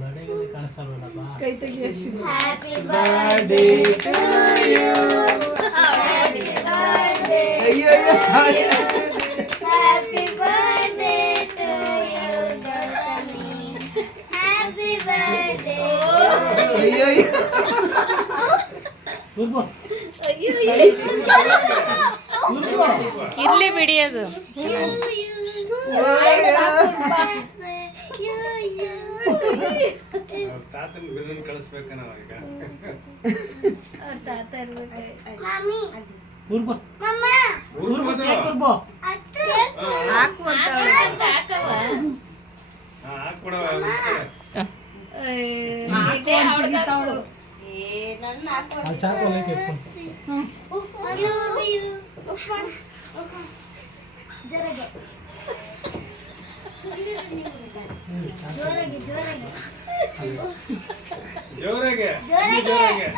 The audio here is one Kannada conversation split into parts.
ಬಡೆಗೆ ಕಾಣಿಸ್ತಾರಲ್ಲಪ್ಪ. ಕೈ ತೆಗಿ Ashwini. Happy birthday to you. Happy birthday. ಅಯ್ಯೋ happy birthday to you Gautami. Happy birthday. ಅಯ್ಯೋ ಕೂರ್ಬೋ ಅಯ್ಯೋ ಕೂರ್ಬೋ. ಇರ್ಲಿ ಬಿಡಿ ಅದು. ತಾತನ ಬಿಲ್ಲನ್ ಕಳಿಸ್ಬೇಕ ನಾವೀಗ. ಕೂರ್ಬೋ ಮಮ್ಮ ಕೂರ್ಬೋ ಕೇಕ್ ಕೂರ್ಬೋ. ಹಾಕು ಅಂತ ಹಾಕ್ಬಿಡವ ತೆಗಿತಾವಳು. ಅಲ್ಲಿ ಚಾಕು ಅಲ್ಲಿ ಕೆತ್ಕೊಂಡು. ಜೋರಾಗಿ ಜೋರಾಗೆ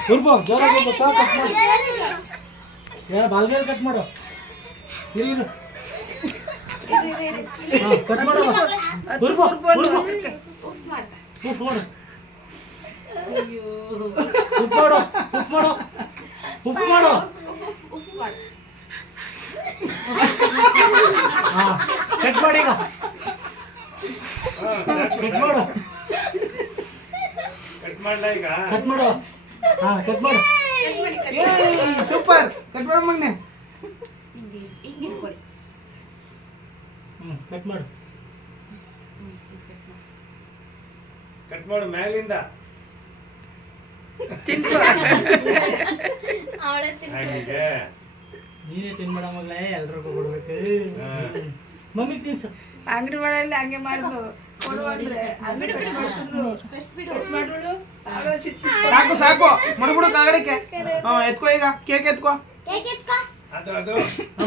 ಕೂರ್ಬೋ ಜೋರಾಗಿ ಕೂರ್ಬೋ. ಕಟ್ ಮಾಡು. ಯಾರ ಬಾಲ್ಗೇಲ್ ಕಟ್ ಮಾಡು. ಇರು ಇರು. ಕಟ್ ಮಾಡು. ಕೂರ್ಬೋ ಕೂರ್ಬೋ. ಉಫ್ ಮಾಡು. ಉಫ್ ಮಾಡು. ಉಫ್ ಮಾಡು. ಉಫ್ ಮಾಡು. ಹಾ ಕಟ್ ಮಾಡಿ ಈಗ. ಕಟ್ ಮಾಡು. ಕಟ್ ಮಾಡ್ಲಾ ಈಗ. ಕಟ್ ಮಾಡು. ಹಾ ಕಟ್ ಮಾಡು. ಸೂಪರ್ ಕಟ್ ಮಾಡು ಮಗನೆ. ಕಟ್ ಮಾಡು. ಕಟ್ ಮಾಡು ಮ್ಯಾಲಿಂದ. ಹಾಗೆ ನೀನೇ ತಿನ್ಬೇಡ ಮಗಳೇ, ಎಲ್ರಿಗೂ ಕೊಡ್ಬೇಕು. ಮಮ್ಮಿ ತಿನ್ಸು. ಅಂಗಡಿ ಒಳಗಲ್ಲಿ ಹಂಗೆ ಮಾಡುದು. ಸಾಕು ಸಾಕು ಮಾಡ್ಬಿಡು ಕಾಗಡಕ್ಕೆ. ಎತ್ಕೋ ಈಗ ಕೇಕ್ ಎತ್ಕೋ. ಅದು ಅದು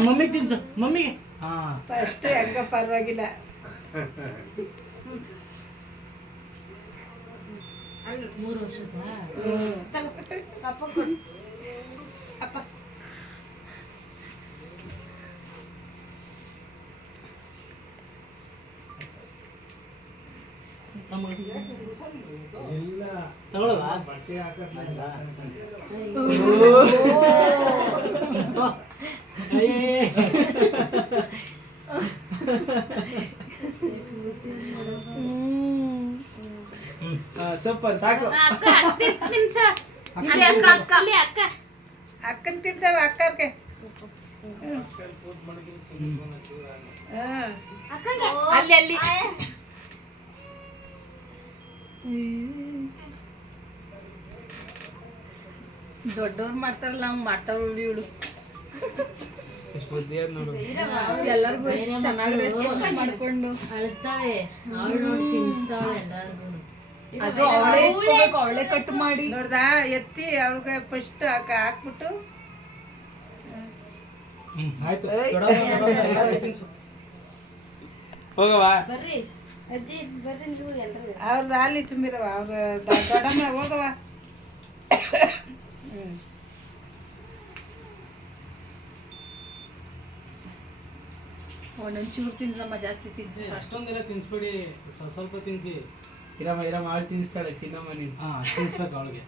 ಮಮ್ಮಿ ತಿನ್ಸು. ಮಮ್ಮಿಗೆ. ಹಾ ಫಸ್ಟ್ ಹೆಂಗ ಪರವಾಗಿಲ್ಲ. ಇಲ್ಲ ತಗೊಳ್ಳಲ್ಲ. ಬಟ್ಟೆ ಹಾಕಲ್ಲ. ಸೂಪರ್ ಸಾಕು. ಅಕ್ಕನ್ ತಿನ್ಸವ ಅಕ್ಕರ್ಗೆ. ಅಲ್ಲಿ ಅಲ್ಲಿ ದೊಡ್ಡವ್ರು ಮಾಡ್ತಾರಲ್ಲ ಹಂಗ್ ಮಾಡ್ತಾವ ಇವಳು. ಎಷ್ಟು ಬುದ್ಧಿ ಅದ್ ನೋಡು. ಎಲ್ಲರಿಗೂ ಚೆನ್ನಾಗಿ ರೆಸ್ಪಾನ್ಸ್ ಮಾಡ್ಕೊಂಡು ಅಳ್ತಾವೆ. ಅವಳು ನೋಡಿ ತಿನ್ಸ್ತಾವಳೆ ಎಲ್ಲಾರ್ಗು. ಅದು ಅವಳೇ ಎತ್ಕೋಬೇಕು, ಅವಳೇ ಕಟ್ ಮಾಡಿ. ನೋಡ್ದಾ ಎತ್ತಿ ಅವಳಿಗೆ ಫಸ್ಟ್ ಹಾಕ್ಬಿಟ್ಟು ಆಯ್ತು. ದೊಡ್ಡವ್ರು ತಿನ್ಸು. ಹೋಗವ ಬರ್ರಿ ಅಜ್ಜಿ ಬರ್ರಿ ನೀವು ಎಲ್ಲರೂ. ಅವ್ರದ್ದು ಅಲ್ಲಿ ತುಂಬಿರವ ಅವ್ರ ದೊಡ್ಡಮ್ಮ ಹೋಗವ. ಒಂದೊಂದು ಚೂರು ತಿನ್ಸಮ್ಮ, ಜಾಸ್ತಿ ತಿನ್ಸಿ. ಅಷ್ಟೊಂದೆಲ್ಲ ತಿನ್ಸ್ಬೇಡಿ, ಸ್ವಲ್ಪ ತಿನ್ಸಿ. ಇರಮ್ಮ ಇರಮ್ಮ ಅವಳು ತಿನ್ನಿಸ್ತಾಳೆ ತಿನ್ನಮ್ಮ ನೀನು. ಹಾ ತಿನ್ಸ್ಬೇಕು ಅವಳಿಗೆ.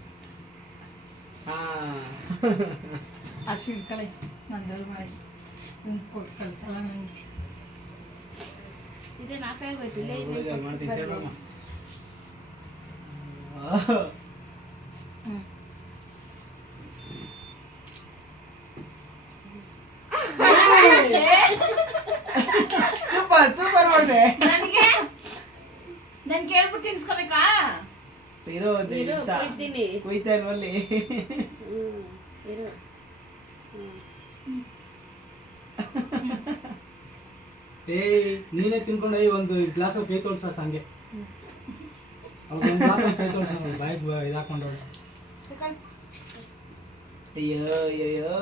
ಹಾ ಅಷ್ಟು ಇಡ್ಕಳೆ ನಂದಲ್ಲಿ ಮಾಡಿ ಕೊಟ್ಟು ಕಳ್ಸಲ್ಲ ನನಗೆ. ಇದೇ ನಾಲ್ಕಾಗೋಯ್ತು. ಮಾಡ್ತೀನಿ ಸೇರಮ್ಮ. ಸೂಪರ್ ಸೂಪರ್ ಮಾಡಿದೆ. ನನಗೆ ನನ್ ಕೇಳ್ಬಿಟ್ಟು ತಿನ್ಸ್ಕೋಬೇಕಾ? ಇರೋ ಒಂದು ನಿಮಿಷ ಕೊಡ್ತೀನಿ. ಕುಯ್ತಾ ಇಲ್ವಲ್ಲಿ. ಇರು. ಏಯ್ ನೀನೇ ತಿನ್ಕೊಂಡು ಒಂದು ಗ್ಲಾಸ್ ಕೈ ತೋಳ್ಸ ಹಂಗೆ. ಅವ್ರಿಗೆ ಒಂದು ಗ್ಲಾಸ್ ಕೈ ತೋಳ್ಸ ಬಾಯಿಗೆ ಇದು ಹಾಕೊಂಡವ್ರು. ಅಯ್ಯೋ ಅಯ್ಯೋ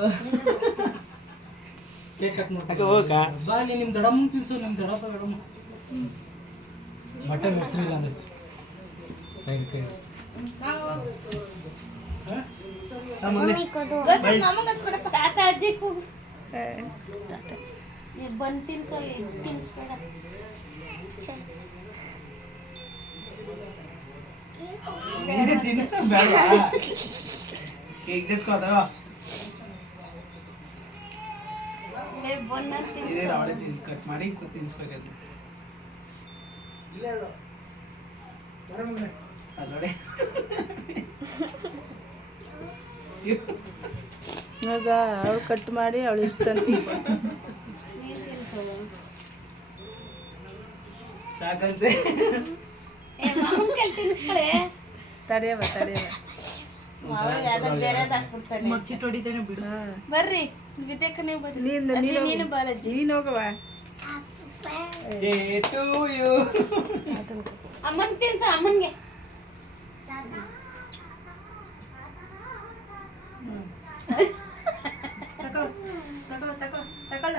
ಕೇಕ್ ಕಟ್ ಮಾಡ್ತಾರೆ. ಹೋಗ ಬಾ ನೀ ನಿಮ್ಮ ದೊಡ್ಡಮ್ಮ ತಿನ್ಸು. ನಿಮ್ಮ ದೊಡ್ಡಮ್ಮ ಬಟ್ಟೆ ಮೆರ್ಸಿಲ್ಲ ಅಂದ್ರೆ ಕೈ ಕೈ ಮಮ್ಮಿ ಕೊಡು. ತಾತ ಅಜ್ಜಿ ಕೊಡು. ಬಂದು ತಿನ್ಸೋ, ತಿನ್ಸ್ಬೇಡ. ತಿನ್ನು ಬೇಡವಾ ಕೇಕ್ ತೆತ್ಕೋ ತಗೋ ಇದೇ ಅವಳೆ ಕಟ್ ಮಾಡಿ ತಿನ್ಸ್ಬೇಕಾಯ್ತು ಅಲ್ಲೋಡೆ ಇವಾಗ ಅವಳು ಕಟ್ ಮಾಡಿ ಅವಳು ಇಷ್ಟಂತ ಸಾಕಂತೆ ತಡೆಯವ ಮಚ್ಚಿಟ್ಟು ಹೊಡಿತೇನೆ ಬಿಡು. ಬರ್ರಿ ವಿದ್ಯಕ್ಕ ನೀವು ಬರ್ರಿ ನೀನು ನೀನು ಬಾರಜ್ಜಿ ನೀನು ಹೋಗವ ಟು ಯು ಅಮ್ಮನ್ ತಿನ್ಸ ಅಮ್ಮನ್ಗೆ ತಗೋ ತಗೋ ತಗೋ ತಗೊಳ್ಳ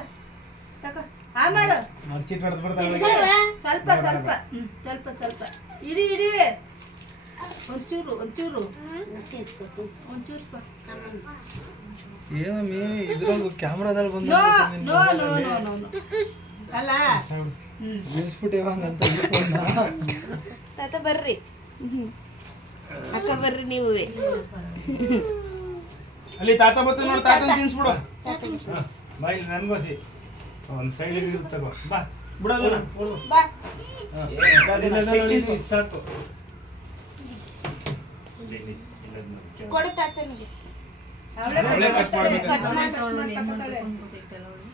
ತಗೋ ಆ ಮಾಡು ಮರ್ಚಿಟ್ ಹೊಡೆದು ಬರ್ತಾಳೆ ಸ್ವಲ್ಪ ಸ್ವಲ್ಪ ಸ್ವಲ್ಪ ಸ್ವಲ್ಪ ಇಡಿ ಒಂಚೂರು ಒಂಚೂರು ಏನಮ್ಮಿ ಇದ್ರಲ್ಲಿ ಕ್ಯಾಮ್ರಾದಲ್ಲಿ ಬಂದು no no no no no no ಅಲ್ಲ ನಿಲ್ಸ್ಬಿಟ್ಟೆ ಹಂಗಂತ ತಾತ ಬರ್ರಿ ಅಕ್ಕ ಬರ್ರಿ ನೀವು ಅಲ್ಲಿ ತಾತ ಬತ್ತ ನೋಡಿ ತಾತನ ತಿನ್ಸ್ಬಿಡು ಬಾಯಿಲ್ ನನ್ಗೋಸಿ ಒಂದು ಸೈಡ್ ತಗೋ ಬಾ ಬಿಡೋದನ್ನ ಬಾ ಸಾಕು ಕೊಡು ತಾತನಿಗೆ ಅವಳೇ ಕಟ್ ಮಾಡ್ಬೇಕು ತಗೊಳ್ಳೋಣ, ಏನ್ ಮಾಡ್ಬೇಕು ಅಂತ ಗೊತ್ತಾಯ್ತಲ್ಲ ಅವಳು.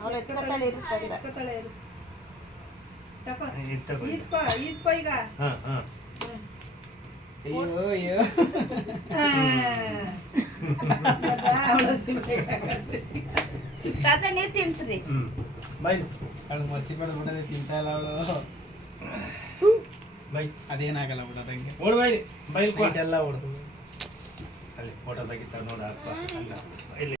ಅವ್ರ ಎತ್ಕೊತಾಳೆ ಇರುತ್ತಂದ ತಗೋ ತಗೋ ಈಸ್ಕೋ ಈಗ ಹಾ ಹಾ ಅಯ್ಯೋ ತಾತ ನೀವು ತಿನ್ಸ್ರಿ ಬಾಯ್ ಅವಳು ಮರ್ಚಿಟ್ ಬಿಡೋದೇ ತಿಂತಾ ಇಲ್ಲ ಅವಳು ಬಾಯ್ ಅದೇನಾಗಲ್ಲ ಬಿಡೋದಂಗೆ ಓಡ್ ಬಾಯ್ ಬೈಲ್ ಎಲ್ಲ ಹೊಡೆದು ಅಲ್ಲಿ ಫೋಟೋ ತೆಗಿತಾರೆ ನೋಡ ಅಪ್ಪ ಅಲ್ಲ ಇಲ್ಲಿ